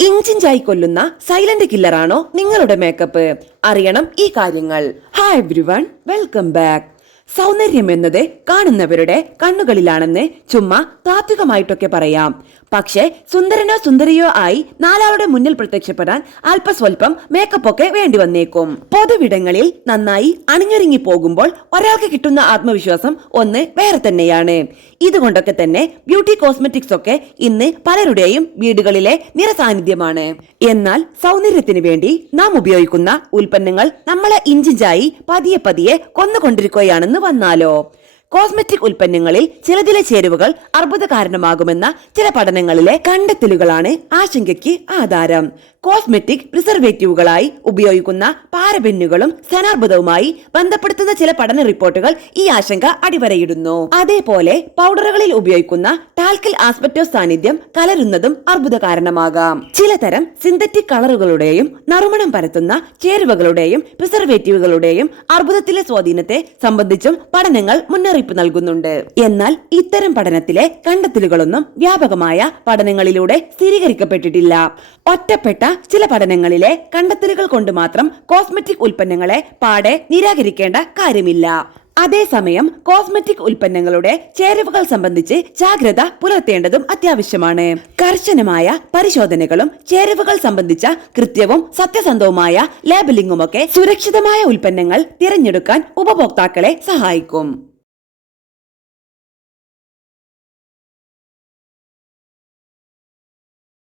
ഇഞ്ചിഞ്ചായി കൊല്ലുന്ന സൈലന്റ് കില്ലറാണോ നിങ്ങളുടെ മേക്കപ്പ്? അറിയണം ഈ കാര്യങ്ങൾ. Hi everyone, welcome back. സൗന്ദര്യം എന്നത് കാണുന്നവരുടെ കണ്ണുകളിലാണെന്ന് ചുമ്മാ താത്വികമായിട്ടൊക്കെ പറയാം. പക്ഷെ സുന്ദരനോ സുന്ദരിയോ ആയി നാലാളുടെ മുന്നിൽ പ്രത്യക്ഷപ്പെടാൻ അല്പസ്വല്പം മേക്കപ്പ് ഒക്കെ വേണ്ടി വന്നേക്കും. പൊതുവിടങ്ങളിൽ നന്നായി അണിഞ്ഞൊരുങ്ങി പോകുമ്പോൾ ഒരാൾക്ക് കിട്ടുന്ന ആത്മവിശ്വാസം ഒന്ന് വേറെ തന്നെയാണ്. ഇതുകൊണ്ടൊക്കെ തന്നെ ബ്യൂട്ടി കോസ്മെറ്റിക്സ് ഒക്കെ ഇന്ന് പലരുടെയും വീടുകളിലെ നിറസാന്നിധ്യമാണ്. എന്നാൽ സൗന്ദര്യത്തിന് വേണ്ടി നാം ഉപയോഗിക്കുന്ന ഉൽപ്പന്നങ്ങൾ നമ്മളെ ഇഞ്ചിഞ്ചായി പതിയെ പതിയെ കൊന്നുകൊണ്ടിരിക്കുകയാണെന്ന് വന്നാലോ? കോസ്മെറ്റിക് ഉൽപ്പന്നങ്ങളിൽ ചിലതിലെ ചേരുവകൾ അർബുദ കാരണമാകുമെന്ന ചില പഠനങ്ങളിലെ കണ്ടെത്തലുകളാണ് ആശങ്കയ്ക്ക് ആധാരം. കോസ്മെറ്റിക് പ്രിസർവേറ്റീവുകളായി ഉപയോഗിക്കുന്ന പാരബെന്നുകളും സ്തനാർബുദവുമായി ബന്ധപ്പെടുത്തുന്ന ചില പഠന റിപ്പോർട്ടുകൾ ഈ ആശങ്ക അടിവരയിടുന്നു. അതേപോലെ പൗഡറുകളിൽ ഉപയോഗിക്കുന്ന ടാൽക്കൽ ആസ്പെറ്റോസ് സാന്നിധ്യം കലരുന്നതും അർബുദ കാരണമാകാം. ചിലതരം സിന്തറ്റിക് കളറുകളുടെയും നറുമണം പരത്തുന്ന ചേരുവകളുടെയും പ്രിസർവേറ്റീവുകളുടെയും അർബുദത്തിലെ സ്വാധീനത്തെ സംബന്ധിച്ചും പഠനങ്ങൾ മുന്നറിയിപ്പ് നൽകുന്നുണ്ട്. എന്നാൽ ഇത്തരം പഠനത്തിലെ കണ്ടെത്തലുകളൊന്നും വ്യാപകമായ പഠനങ്ങളിലൂടെ സ്ഥിരീകരിക്കപ്പെട്ടിട്ടില്ല. ഒറ്റപ്പെട്ട ചില പഠനങ്ങളിലെ കണ്ടെത്തലുകൾ കൊണ്ട് മാത്രം കോസ്മെറ്റിക് ഉൽപ്പന്നങ്ങളെ പാടെ നിരാകരിക്കേണ്ട കാര്യമില്ല. അതേസമയം കോസ്മെറ്റിക് ഉൽപ്പന്നങ്ങളുടെ ചേരുവകൾ സംബന്ധിച്ച് ജാഗ്രത പുലർത്തേണ്ടതും അത്യാവശ്യമാണ്. കർശനമായ പരിശോധനകളും ചേരുവകൾ സംബന്ധിച്ച കൃത്യവും സത്യസന്ധവുമായ ലേബലിംഗുമൊക്കെ സുരക്ഷിതമായ ഉൽപ്പന്നങ്ങൾ തിരഞ്ഞെടുക്കാൻ ഉപഭോക്താക്കളെ സഹായിക്കും.